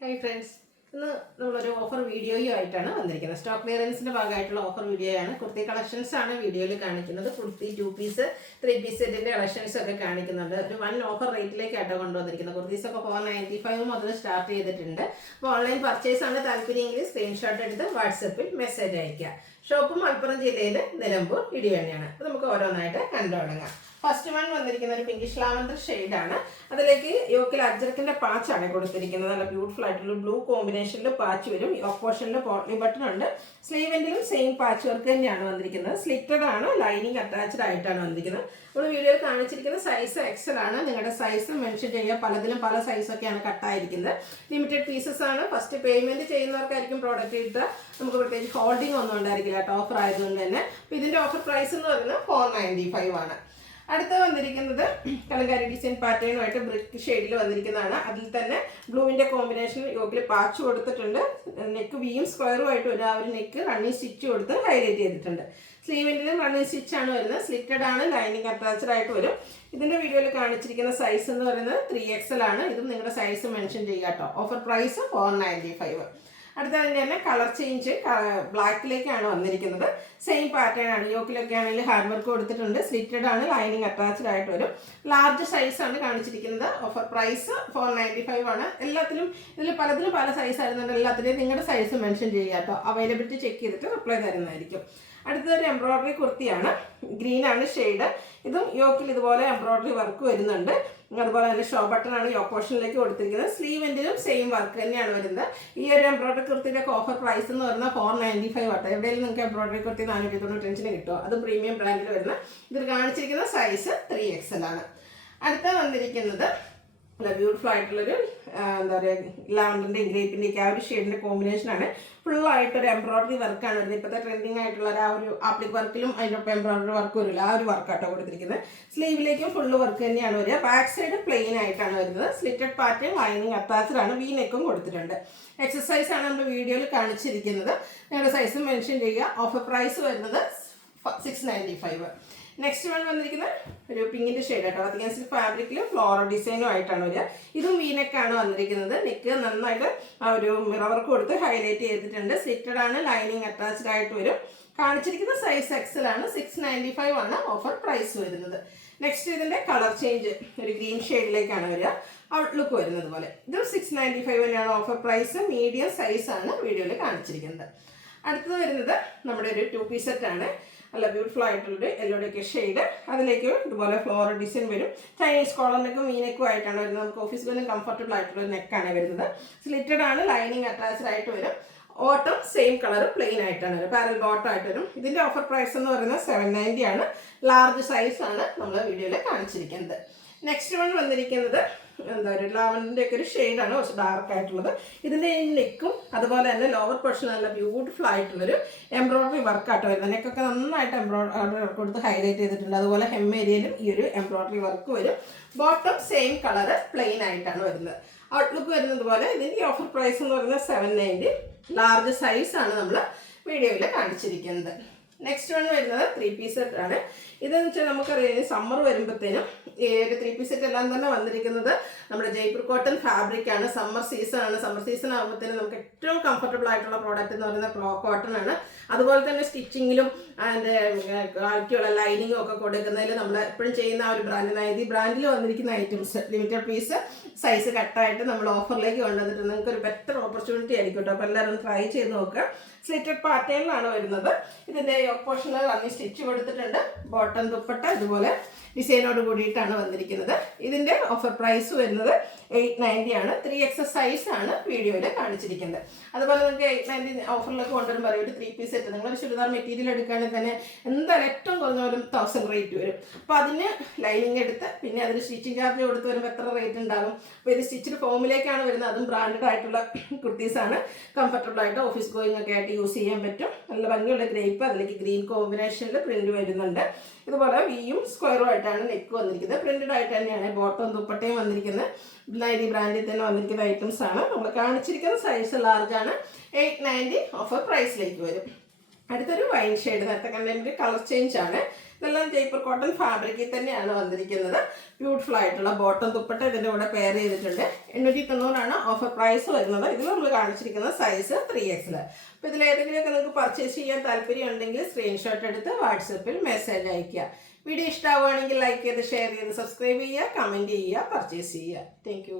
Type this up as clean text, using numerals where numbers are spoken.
Hi friends, ഇന്ന് നമ്മളൊരു offer വീഡിയോയുമായിട്ടാണ് വന്നിരിക്കുന്നത്. സ്റ്റോക്ക് ക്ലിയറൻസിൻ്റെ ഭാഗമായിട്ടുള്ള ഓഫർ വീഡിയോയാണ്. കുർത്തി കളക്ഷൻസ് ആണ് വീഡിയോയിൽ കാണിക്കുന്നത്. കുർത്തി 2 പീസ് 3 പീസ് സെറ്റിൻ്റെ കളക്ഷൻസ് ഒക്കെ കാണിക്കുന്നുണ്ട്. ഒരു വൺ ഓഫർ റേറ്റിലേക്കായിട്ടാണ് കൊണ്ടുവന്നിരിക്കുന്നത്. കുർത്തീസൊക്കെ 495 മുതൽ സ്റ്റാർട്ട് ചെയ്തിട്ടുണ്ട്. അപ്പോൾ ഓൺലൈൻ പർച്ചേസ് ആണ് താല്പര്യമെങ്കിൽ സ്ക്രീൻഷോട്ട് എടുത്ത് വാട്സപ്പിൽ മെസ്സേജ് അയയ്ക്കുക. ഷോപ്പ് മലപ്പുറം ജില്ലയിൽ നിലമ്പൂർ ഇടിവണ്ണിയാണ്. അപ്പോൾ നമുക്ക് ഓരോന്നായിട്ട് കണ്ടു തുടങ്ങാം. ഫസ്റ്റ് വൺ വന്നിരിക്കുന്ന ഒരു പിങ്കിഷ് ലാവൻഡർ ഷെയ്ഡാണ്. അതിലേക്ക് യോക്കിൽ അജ്രക്കിന്റെ പാച്ചാണ് കൊടുത്തിരിക്കുന്നത്. നല്ല ബ്യൂട്ടിഫുൾ ആയിട്ടുള്ള ബ്ലൂ കോമ്പിനേഷനിൽ പാച്ച് വരും. യോക്ക് പോർഷനിൽ പോട്ട്ലി ബട്ടൺ ഉണ്ട്. സ്ലീവെന്റിലും സെയിം പാച്ച് വർക്ക് തന്നെയാണ് വന്നിരിക്കുന്നത്. സ്ലിറ്റഡ് ആണ്, ലൈനിങ് അറ്റാച്ച്ഡ് ആയിട്ടാണ് വന്നിരിക്കുന്നത്. നമ്മൾ വീഡിയോയിൽ കാണിച്ചിരിക്കുന്ന സൈസ് എക്സൽ ആണ്. നിങ്ങളുടെ സൈസ് മെൻഷൻ ചെയ്യുക. പലതിലും പല സൈസൊക്കെയാണ് കട്ടായിരിക്കുന്നത്. ലിമിറ്റഡ് പീസസ് ആണ്. ഫസ്റ്റ് പേയ്മെന്റ് ചെയ്യുന്നവർക്കായിരിക്കും പ്രോഡക്റ്റ് കിട്ടുക. നമുക്ക് പ്രത്യേകിച്ച് ഹോൾഡിംഗ് ഒന്നും ഉണ്ടായിരിക്കില്ല കേട്ടോ, ഓഫർ ആയതുകൊണ്ട് തന്നെ. അപ്പോൾ ഇതിന്റെ ഓഫർ പ്രൈസ് എന്ന് പറയുന്നത് 495 ആണ്. അടുത്ത വന്നിരിക്കുന്നത് കലങ്കാരി ഡിസൈൻ പാറ്റേണുമായിട്ട് ബ്രിക്ക് ഷെയ്ഡിൽ വന്നിരിക്കുന്നതാണ്. അതിൽ തന്നെ ബ്ലൂവിൻ്റെ കോമ്പിനേഷൻ യോക്കിൽ പാച്ച് കൊടുത്തിട്ടുണ്ട്. നെക്ക് വിയും സ്ക്വയറുമായിട്ട് ഒരു നെക്ക് റണ്ണിങ് സ്റ്റിച്ച് കൊടുത്ത് ഹൈലൈറ്റ് ചെയ്തിട്ടുണ്ട്. സ്ലീവിൻ്റെയും റണ്ണിങ് സ്റ്റിച്ചാണ് വരുന്നത്. സ്ലിറ്റഡ് ആണ്, ലൈനിങ് അറ്റാച്ച്ഡ് ആയിട്ട് വരും. ഇതിൻ്റെ വീഡിയോയിൽ കാണിച്ചിരിക്കുന്ന സൈസ് എന്ന് പറയുന്നത് 3XL ആണ്. ഇതും നിങ്ങളുടെ സൈസ് മെൻഷൻ ചെയ്യുക കേട്ടോ. Offer price 495. അടുത്തതിൻ്റെ തന്നെ കളർ ചേഞ്ച് ബ്ലാക്കിലേക്കാണ് വന്നിരിക്കുന്നത്. സെയിം പാറ്റേൺ ആണ്. യോക്കിലൊക്കെ ആണെങ്കിൽ ഹാൻഡ് വർക്ക് കൊടുത്തിട്ടുണ്ട്. സ്ലിറ്റഡ് ആണ്, ലൈനിങ് അറ്റാച്ച്ഡ് ആയിട്ട് വരും. ലാർജ് സൈസ് ആണ് കാണിച്ചിരിക്കുന്നത്. ഓഫർ പ്രൈസ് 495 ആണ്. എല്ലാത്തിലും പലതിലും പല സൈസ് ആയിരുന്നുണ്ട്. എല്ലാത്തിൻ്റെയും നിങ്ങളുടെ സൈസ് മെൻഷൻ ചെയ്യുക കേട്ടോ. അവൈലബിലിറ്റി ചെക്ക് ചെയ്തിട്ട് റിപ്ലൈ തരുന്നതായിരിക്കും. അടുത്തൊരു എംബ്രോയ്ഡറി കുർത്തിയാണ്. ഗ്രീൻ ആണ് ഷെയ്ഡ്. ഇതും യോക്കിൽ ഇതുപോലെ എംബ്രോയ്ഡറി വർക്ക് വരുന്നുണ്ട്. അതുപോലെ തന്നെ ഷോ ബട്ടൺ ആണ് യോക്ക് പോർഷനിലേക്ക് കൊടുത്തിരിക്കുന്നത്. സ്ലീവെന്റിലും സെയിം വർക്ക് തന്നെയാണ് വരുന്നത്. ഈ ഒരു എംബ്രോയ്ഡറി കുർത്തിയുടെ ഓഫർ പ്രൈസ് എന്ന് പറയുന്നത് 495 ആട്ടോ. എവിടെയെങ്കിലും നിങ്ങൾക്ക് എംബ്രോയ്ഡറി കുർത്തി 495 കിട്ടുമോ? അത് പ്രീമിയം ബ്രാൻഡിൽ വരുന്ന. ഇതിൽ കാണിച്ചിരിക്കുന്ന സൈസ് 3XL ആണ്. അടുത്ത വന്നിരിക്കുന്നത് നല്ല ബ്യൂട്ടിഫുൾ ആയിട്ടുള്ളൊരു എന്താ പറയുക, ലാവൻഡറിൻ്റെ ഗ്രേപ്പിൻ്റെയൊക്കെ ആ ഒരു ഷെയ്ഡിൻ്റെ കോമ്പിനേഷനാണ്. ഫുള്ളായിട്ടൊരു എംബ്രോയ്ഡറി വർക്കാണ് വരുന്നത്. ഇപ്പോഴത്തെ ട്രെൻഡിങ് ആയിട്ടുള്ള ആ ഒരു ആപ്ലിക് വർക്കിലും അതിനൊപ്പം എംബ്രോയ്ഡറി വർക്ക് വരില്ല, ആ ഒരു വർക്കാട്ടോ കൊടുത്തിരിക്കുന്നത്. സ്ലീവിലേക്കും ഫുള്ള് വർക്ക് തന്നെയാണ് വരിക. ബാക്ക് സൈഡ് പ്ലെയിൻ ആയിട്ടാണ് വരുന്നത്. സ്ലിറ്റഡ് പാറ്റേൺ, ലൈനിങ് അറ്റാച്ച്ഡ് ആണ്. വി നെക്കും കൊടുത്തിട്ടുണ്ട്. എക്സസൈസ് ആണ് നമ്മൾ വീഡിയോയിൽ കാണിച്ചിരിക്കുന്നത്. നിങ്ങളുടെ സൈസ് മെൻഷൻ ചെയ്യുക. ഓഫർ പ്രൈസ് വരുന്നത് 695. നെക്സ്റ്റ് വൺ വന്നിരിക്കുന്നത് ഒരു പിങ്കിൻ്റെ ഷെയ്ഡ് കേട്ടോ. അതിനകത്ത് ഫാബ്രിക്കിലും ഫ്ലോറൽ ഡിസൈനും ആയിട്ടാണ് വരിക. ഇതും വീനെക്കാണ് വന്നിരിക്കുന്നത്. നെക്ക് നന്നായിട്ട് ആ ഒരു മിറർ വർക്ക് കൊടുത്ത് ഹൈലൈറ്റ് ചെയ്തിട്ടുണ്ട്. സ്ലിറ്റഡ് ആണ്, ലൈനിങ് അറ്റാച്ച്ഡ് ആയിട്ട് വരും. കാണിച്ചിരിക്കുന്ന സൈസ് XL ആണ്. 695 ആണ് ഓഫർ പ്രൈസ് വരുന്നത്. നെക്സ്റ്റ് ഇതിൻ്റെ കളർ ചേഞ്ച് ഒരു ഗ്രീൻ ഷെയ്ഡിലേക്കാണ് വരിക. ഔട്ട്ലുക്ക് വരുന്നത് പോലെ. ഇതും 695 തന്നെയാണ് ഓഫർ പ്രൈസ്. മീഡിയം സൈസ് ആണ് വീഡിയോയിൽ കാണിച്ചിരിക്കുന്നത്. അടുത്തത് വരുന്നത് നമ്മുടെ ഒരു 2 പീസ് സെറ്റാണ്. നല്ല ബ്യൂട്ടിഫുൾ ആയിട്ടുള്ളൊരു യെല്ലോടെയൊക്കെ ഷെയ്ഡ്. അതിലേക്ക് ഇതുപോലെ ഫ്ലോറൽ ഡിസൈൻ വരും. ചൈനീസ് കോളറിനൊക്കെ മീനെക്കും ആയിട്ടാണ് വരുന്നത്. നമുക്ക് ഓഫീസിൽ വന്ന് കംഫർട്ടബിൾ ആയിട്ടുള്ള നെക്കാണ് വരുന്നത്. സ്ലിറ്റഡ് ആണ്, ലൈനിങ് അറ്റാച്ച്ഡ് ആയിട്ട് വരും. ഓട്ടം സെയിം കളർ പ്ലെയിൻ ആയിട്ടാണ് വരും. പാരൽ ബോട്ടം ആയിട്ട് വരും. ഇതിൻ്റെ ഓഫർ പ്രൈസ് എന്ന് പറയുന്നത് 790 ആണ്. ലാർജ് സൈസ് ആണ് നമ്മൾ വീഡിയോയിൽ കാണിച്ചിരിക്കുന്നത്. നെക്സ്റ്റ് വൺ വന്നിരിക്കുന്നത് എന്താ പറയുക, ലാവൻഡറിൻ്റെ ഒക്കെ ഒരു ഷെയ്ഡാണ്, കുറച്ച് ഡാർക്ക് ആയിട്ടുള്ളത്. ഇതിൻ്റെ ഈ നെക്കും അതുപോലെ തന്നെ ലോവർ പോർഷൻ നല്ല ബ്യൂട്ടിഫുൾ ആയിട്ടുള്ളൊരു എംബ്രോയ്ഡറി വർക്കായിട്ട് വരുന്നത്. നെക്കൊക്കെ നന്നായിട്ട് എംബ്രോയ്ഡറി വർക്ക് കൊടുത്ത് ഹൈലൈറ്റ് ചെയ്തിട്ടുണ്ട്. അതുപോലെ ഹെം ഏരിയയിലും ഈ ഒരു എംബ്രോയ്ഡറി വർക്ക് വരും. ബോട്ടം സെയിം കളർ പ്ലെയിൻ ആയിട്ടാണ് വരുന്നത്. ഔട്ട്ലുക്ക് വരുന്നത് പോലെ. ഇതിൻ്റെ ഓഫർ പ്രൈസ് എന്ന് പറയുന്നത് 790. ലാർജ് സൈസ് ആണ് നമ്മൾ വീഡിയോയിൽ കാണിച്ചിരിക്കുന്നത്. നെക്സ്റ്റ് വൺ വരുന്നത് 3 പീസ് സെറ്റ് ആണ്. ഇതെന്ന് വെച്ചാൽ നമുക്കറിയാം സമ്മർ വരുമ്പോഴത്തേനും ഈ ഒരു 3 പീസ് സെറ്റ് എല്ലാം തന്നെ വന്നിരിക്കുന്നത് നമ്മുടെ ജയ്പൂർ കോട്ടൺ ഫാബ്രിക് ആണ്. സമ്മർ സീസൺ ആണ്. സമ്മർ സീസൺ ആകുമ്പോഴത്തേനും നമുക്ക് ഏറ്റവും കംഫർട്ടബിൾ ആയിട്ടുള്ള പ്രോഡക്റ്റ് എന്ന് പറയുന്നത് കോട്ടൺ ആണ്. അതുപോലെ തന്നെ സ്റ്റിച്ചിങ്ങിലും അതിൻ്റെ ക്വാളിറ്റിയുള്ള ലൈനിങ്ങും ഒക്കെ കൊടുക്കുന്നതിൽ നമ്മൾ എപ്പോഴും ചെയ്യുന്ന ആ ഒരു ബ്രാൻഡ്, ഈ ബ്രാൻഡിൽ വന്നിരിക്കുന്ന ഐറ്റംസ് ലിമിറ്റഡ് പീസ് സൈസ് കട്ടായിട്ട് നമ്മൾ ഓഫറിലേക്ക് കൊണ്ടുവന്നിട്ട് നിങ്ങൾക്ക് ഒരു ബെറ്റർ ഓപ്പർച്യൂണിറ്റി ആയിരിക്കും കേട്ടോ. അപ്പോൾ എല്ലാവരും ട്രൈ ചെയ്ത് നോക്കുക. സ്ലിറ്റഡ് പാറ്റേണിലാണ് വരുന്നത്. ഇതിൻ്റെ പോർഷനിൽ റണ്ണിങ് സ്റ്റിച്ച് കൊടുത്തിട്ടുണ്ട്. ബോട്ടം ദുപ്പട്ട ഇതുപോലെ ഡിസൈനോട് കൂടിയിട്ടാണ് വന്നിരിക്കുന്നത്. ഇതിൻ്റെ ഓഫർ പ്രൈസ് വരുന്നത് 890 ആണ്. 3XL സൈസ് ആണ് വീഡിയോയിൽ കാണിച്ചിരിക്കുന്നത്. അതുപോലെ നിങ്ങൾക്ക് 890 ഓഫറിലൊക്കെ കൊണ്ടുവരുമ്പോൾ പറയും ഒരു 3 പീസ് സെറ്റ് നിങ്ങളൊരു ചുരിദാർ മെറ്റീരിയൽ എടുക്കുകയാണെങ്കിൽ തന്നെ എന്തായാലും ഏറ്റവും കുറഞ്ഞ ഒരു 1000 റേറ്റ് വരും. അപ്പോൾ അതിന് ലൈനിങ് എടുത്ത് പിന്നെ അതിന് സ്റ്റിച്ചിങ് ചാർജ് കൊടുത്ത് വരുമ്പോൾ എത്ര റേറ്റ് ഉണ്ടാകും? അപ്പോൾ ഇത് സ്റ്റിച്ചിഡ് ഫോമിലേക്കാണ് വരുന്നത്. അതും ബ്രാൻഡഡ് ആയിട്ടുള്ള കുർത്തീസാണ്. കംഫർട്ടബിൾ ആയിട്ട് ഓഫീസ് ഗോയിങ് ഒക്കെ ആയിട്ട് യൂസ് ചെയ്യാൻ പറ്റും. നല്ല ഭംഗിയുള്ള ഗ്രേപ്പ്, അതിലേക്ക് ഗ്രീൻ കോമ്പിനേഷനിൽ പ്രിന്റ് വരുന്നുണ്ട്. ഇതുപോലെ വിയും സ്ക്വയറും ആയിട്ടാണ് നെക്ക് വന്നിരിക്കുന്നത്. പ്രിന്റഡ് ആയിട്ട് തന്നെയാണ് ബോട്ടം ദുപ്പട്ടയും വന്നിരിക്കുന്നത്. ഈ ബ്രാൻഡിൽ തന്നെ വന്നിരിക്കുന്ന ഐറ്റംസ് ആണ്. നമ്മൾ കാണിച്ചിരിക്കുന്ന സൈസ് ലാർജ് ആണ്. 890 ഓഫർ പ്രൈസിലേക്ക് വരും. അടുത്തൊരു വൈൻ ഷെയ്ഡ്, നേരത്തെ കണ്ടതിൻ്റെ കളർ ചേഞ്ച് ആണ്. ഇതെല്ലാം ജയ്പൂർ കോട്ടൺ ഫാബ്രിക്കിൽ തന്നെയാണ് വന്നിരിക്കുന്നത്. ബ്യൂട്ടിഫുൾ ആയിട്ടുള്ള ബോട്ടം ദുപ്പട്ട ഇതിൻ്റെ കൂടെ പെയർ ചെയ്തിട്ടുണ്ട്. 890 ഓഫർ പ്രൈസ് വരുന്നത്. ഇതിൽ നമ്മൾ കാണിച്ചിരിക്കുന്ന സൈസ് 3XL. അപ്പോൾ ഇതിലേതെങ്കിലുമൊക്കെ നിങ്ങൾക്ക് പർച്ചേസ് ചെയ്യാൻ താല്പര്യം ഉണ്ടെങ്കിൽ സ്ക്രീൻഷോട്ട് എടുത്ത് വാട്സപ്പിൽ മെസ്സേജ് അയയ്ക്കുക. വീഡിയോ ഇഷ്ടമാവുകയാണെങ്കിൽ ലൈക്ക് ചെയ്ത് ഷെയർ ചെയ്ത് സബ്സ്ക്രൈബ് ചെയ്യുക, കമൻറ്റ് ചെയ്യുക, പർച്ചേസ് ചെയ്യുക. താങ്ക്